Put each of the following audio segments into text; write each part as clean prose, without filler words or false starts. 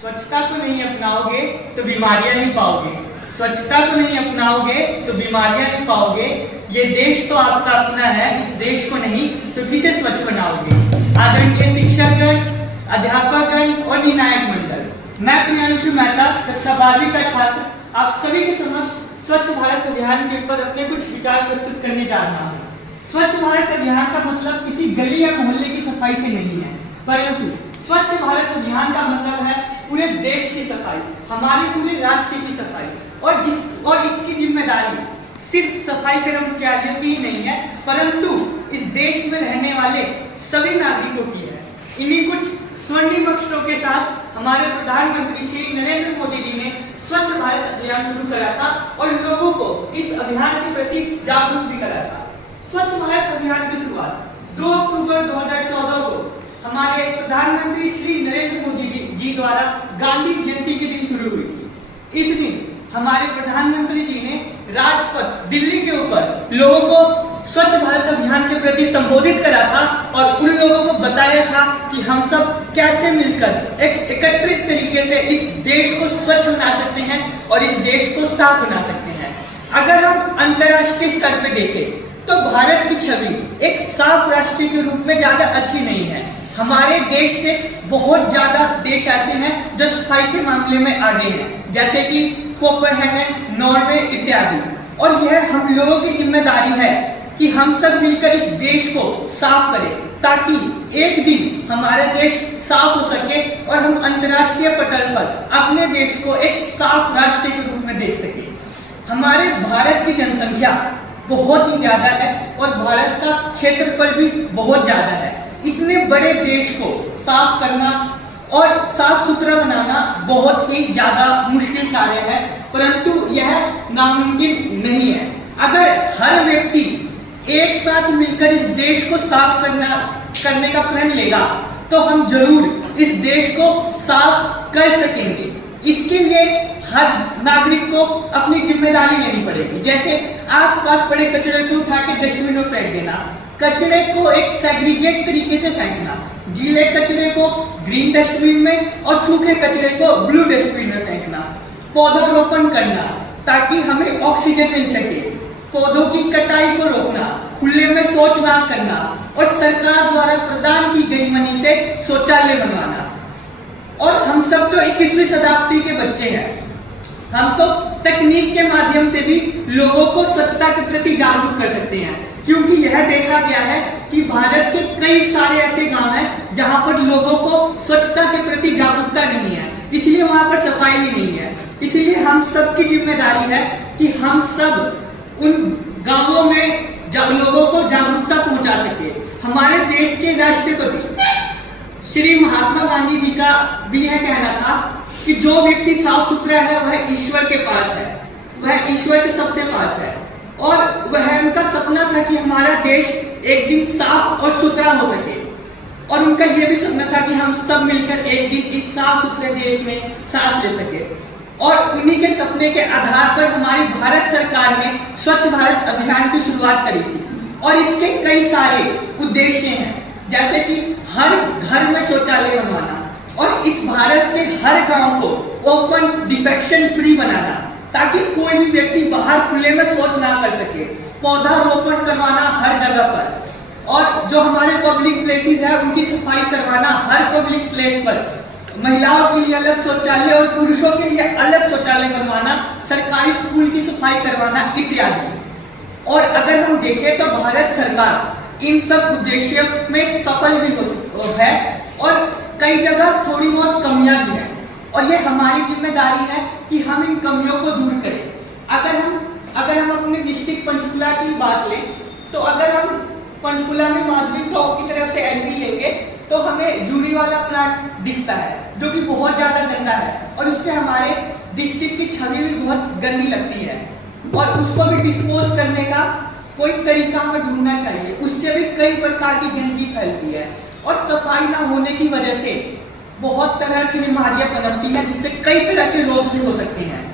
स्वच्छता को नहीं अपनाओगे तो बीमारियां नहीं पाओगे। स्वच्छता को नहीं अपनाओगे तो बीमारियां नहीं पाओगे। ये देश तो आपका अपना है, इस देश को नहीं तो किसे स्वच्छ बनाओगे। आदरणीय शिक्षकगण, अध्यापकगण और निर्णायक मंडल, मैं प्रियांशु मेहता, कक्षा 12वीं का छात्र, आप सभी के समक्ष स्वच्छ भारत अभियान के ऊपर अपने कुछ विचार प्रस्तुत करने जा रहा हूँ। स्वच्छ भारत अभियान का मतलब किसी गली या मोहल्ले की सफाई से नहीं है, परंतु स्वच्छ भारत अभियान का मतलब है पूरे देश की सफाई, हमारे पूरे राष्ट्र की सफाई। और इसकी जिम्मेदारी सिर्फ सफाई कर्मचारियों की ही नहीं है, परंतु इस देश में रहने वाले सभी नागरिकों की है। इन्हीं कुछ स्वर्णिम अक्षरों के साथ हमारे प्रधानमंत्री श्री नरेंद्र मोदी जी ने स्वच्छ भारत अभियान शुरू करा था और लोगों को इस अभियान के प्रति जागरूक भी करा था। स्वच्छ भारत अभियान की शुरुआत 2 अक्टूबर 2014 को हमारे प्रधानमंत्री श्री नरेंद्र मोदी जी द्वारा गांधी जयंती के दिन शुरू हुई थी। इस दिन हमारे प्रधानमंत्री जी ने राजपथ दिल्ली के ऊपर लोगों को स्वच्छ भारत अभियान के प्रति संबोधित करा था और उन लोगों को बताया था कि हम सब कैसे मिलकर एक एकत्रित तरीके से इस देश को स्वच्छ बना सकते हैं और इस देश को साफ बना सकते हैं। अगर हम अंतर्राष्ट्रीय स्तर पे देखें तो भारत की छवि एक साफ राष्ट्र के रूप में ज्यादा अच्छी नहीं है। हमारे देश से बहुत ज्यादा देश ऐसे हैं जो सफाई के मामले में आगे हैं, जैसे कि कोपेनहेगन, नॉर्वे इत्यादि। और यह हम लोगों की जिम्मेदारी है कि हम सब मिलकर इस देश को साफ करें, ताकि एक दिन हमारा देश साफ हो सके और हम अंतर्राष्ट्रीय पटल पर अपने देश को एक साफ राष्ट्र के रूप में देख सके। हमारे भारत की जनसंख्या बहुत ही ज्यादा है और भारत का क्षेत्रफल भी बहुत ज्यादा है। इतने बड़े देश को साफ करना और साफ सुथरा बनाना बहुत ही ज्यादा मुश्किल कार्य है, परंतु यह नामुमकिन नहीं है। अगर हर व्यक्ति एक साथ मिलकर इस देश को साफ करने का प्रण लेगा तो हम जरूर इस देश को साफ कर सकेंगे। इसके लिए हर नागरिक को अपनी जिम्मेदारी लेनी पड़ेगी, जैसे आसपास पड़े कचरे को उठा के डस्टबिन में फेंक देना, कचरे को एक सेग्रीगेट तरीके से फेंकना, गीले कचरे को ग्रीन डस्टबिन में और सूखे कचरे को ब्लू डस्टबिन में फेंकना, पौधारोपण करना ताकि हमें ऑक्सीजन मिल सके, पौधों की कटाई को रोकना, खुले में शौच ना करना और सरकार द्वारा प्रदान की गई मनी से शौचालय बनवाना। और हम सब तो 21वीं शताब्दी के बच्चे हैं, हम तो तकनीक के माध्यम से भी लोगों को स्वच्छता के प्रति जागरूक कर सकते हैं, क्योंकि यह देखा गया है कि भारत के कई सारे ऐसे गांव हैं जहां पर लोगों को स्वच्छता के प्रति जागरूकता नहीं है, इसलिए वहां पर सफाई भी नहीं है। इसलिए हम सबकी जिम्मेदारी है कि हम सब उन गांवों में लोगों को जागरूकता पहुंचा सके। हमारे देश के राष्ट्रपति श्री महात्मा गांधी जी का भी यह कहना था कि जो व्यक्ति साफ सुथरा है वह ईश्वर के पास है, वह ईश्वर के सबसे पास है। और वह उनका सपना था कि हमारा देश एक दिन साफ और सुथरा हो सके, और उनका यह भी सपना था कि हम सब मिलकर एक दिन इस साफ सुथरे देश में सांस ले सके। और उन्हीं के सपने के आधार पर हमारी भारत सरकार ने स्वच्छ भारत अभियान की शुरुआत करी थी और इसके कई सारे उद्देश्य हैं, जैसे कि हर घर में शौचालय बनवाना और इस भारत के हर गांव को ओपन डिफेक्शन फ्री बनाना ताकि कोई भी व्यक्ति बाहर खुले में शौच ना कर सके, पौधारोपण करवाना हर जगह पर, और जो हमारे पब्लिक प्लेसेस है उनकी सफाई करवाना, हर पब्लिक प्लेस पर महिलाओं के लिए अलग शौचालय और पुरुषों के लिए अलग शौचालय बनवाना, सरकारी स्कूल की सफाई करवाना इत्यादि। और अगर हम देखें तो भारत सरकार इन सब उद्देश्यों में सफल भी है और कई जगह थोड़ी बहुत कमियां भी हैं, और ये हमारी जिम्मेदारी है कि हम इन कमियों को दूर करें। अगर हम अपने डिस्ट्रिक्ट पंचकुला की बात लें तो अगर हम पंचकुला में माधवी चौक की तरफ से एंट्री लेंगे तो हमें जूरी वाला प्लांट दिखता है जो कि बहुत ज्यादा गंदा है और उससे हमारे डिस्ट्रिक्ट की छवि भी बहुत गंदी लगती है, और उसको भी डिस्पोज करने का कोई तरीका हमें ढूंढना चाहिए। उससे भी कई प्रकार की गंदगी फैलती है और सफाई ना होने की वजह से बहुत तरह की बीमारियां पनपती हैं, जिससे कई तरह के रोग भी हो सकते हैं।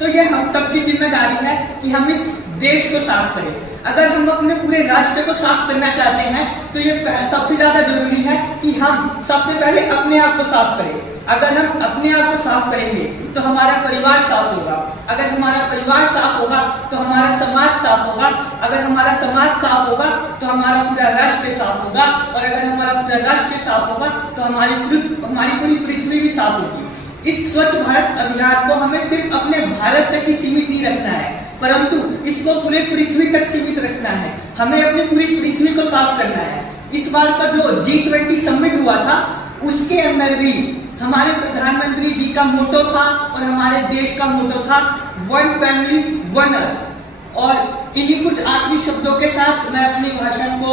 तो यह हम सबकी जिम्मेदारी है कि हम इस देश को साफ करें। अगर हम अपने पूरे राष्ट्र को साफ करना चाहते हैं तो ये सबसे ज्यादा जरूरी है कि हम सबसे पहले अपने आप को साफ करें। अगर हम अपने आप को साफ करेंगे तो हमारा परिवार साफ होगा, अगर हमारा परिवार साफ होगा तो हमारा समाज साफ होगा, अगर हमारा समाज साफ होगा तो हमारा पूरा राष्ट्र साफ होगा, और अगर हमारा पूरा राष्ट्र साफ होगा तो हमारी पूरी पृथ्वी भी साफ होगी। इस स्वच्छ भारत अभियान को हमें सिर्फ अपने भारत तक ही सीमित नहीं रखना है, परंतु इसको पूरे पृथ्वी तक सीमित रखना है। हमें अपनी पूरी पृथ्वी को साफ करना है। इस बार का जो G20 समिट हुआ था उसके अंदर भी हमारे प्रधानमंत्री जी का मोटो था और हमारे देश का मोटो था वन फैमिली वन अर्थ। और इन्हीं कुछ आखिरी शब्दों के साथ मैं अपनी भाषण को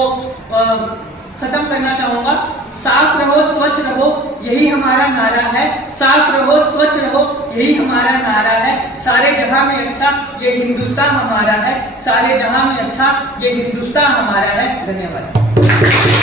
खत्म करना चाहूंगा। साफ रहो स्वच्छ रहो यही हमारा नारा है, साफ रहो स्वच्छ रहो यही हमारा नारा है। सारे जहां में अच्छा ये हिंदुस्तान हमारा है, सारे जहां में अच्छा ये हिंदुस्तान हमारा है। धन्यवाद।